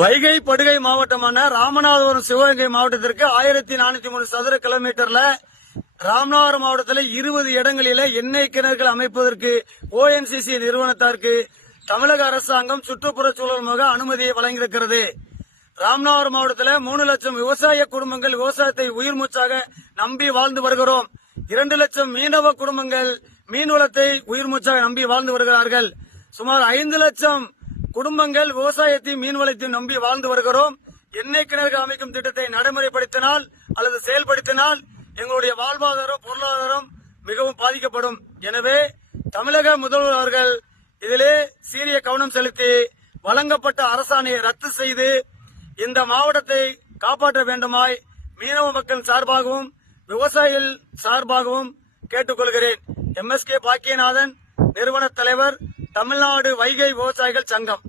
வைகை படுகை மாவட்டமான ராமநாதபுரம் சிவகங்கை மாவட்டத்திற்கு ஆயிரத்தி நானூத்தி மூணு சதுர கிலோமீட்டர்ல ராமநாதபுரம் மாவட்டத்தில் இருபது இடங்களில எண்ணெய் கிணறுகள் அமைப்பதற்கு ஓஎன்சிசி நிறுவனத்தாருக்கு தமிழக அரசாங்கம் சுற்றுப்புறச் சூழல் முக அனுமதியை வழங்கியிருக்கிறது. ராமநாதபுரம் மாவட்டத்தில் மூணு லட்சம் விவசாய குடும்பங்கள் விவசாயத்தை உயிர் மூச்சாக நம்பி வாழ்ந்து வருகிறோம். இரண்டு லட்சம் மீனவ குடும்பங்கள் மீன்வளத்தை உயிர் மூச்சாக நம்பி வாழ்ந்து வருகிறார்கள். சுமார் ஐந்து லட்சம் குடும்பங்கள் விவசாயத்தையும் மீன்வளத்தையும் நம்பி வாழ்ந்து வருகிறோம். எண்ணெய் கிணறுகள் அமைக்கும் திட்டத்தை நடைமுறைப்படுத்தினால் அல்லது செயல்படுத்தினால் எங்களுடைய வாழ்வாதாரம் பொருளாதாரம் மிகவும் பாதிக்கப்படும். எனவே தமிழக முதல்வர் அவர்கள் இதிலே சீரிய கவனம் செலுத்தி வழங்கப்பட்ட அரசாணையை ரத்து செய்து இந்த மாவட்டத்தை காப்பாற்ற வேண்டுமாய் மீனவ மக்கள் சார்பாகவும் விவசாயிகள் சார்பாகவும் கேட்டுக்கொள்கிறேன். எம் எஸ் கே பாக்கியநாதன் நிறுவன தலைவர் தமிழ்நாடு வைகை விவசாயிகள் சங்கம்.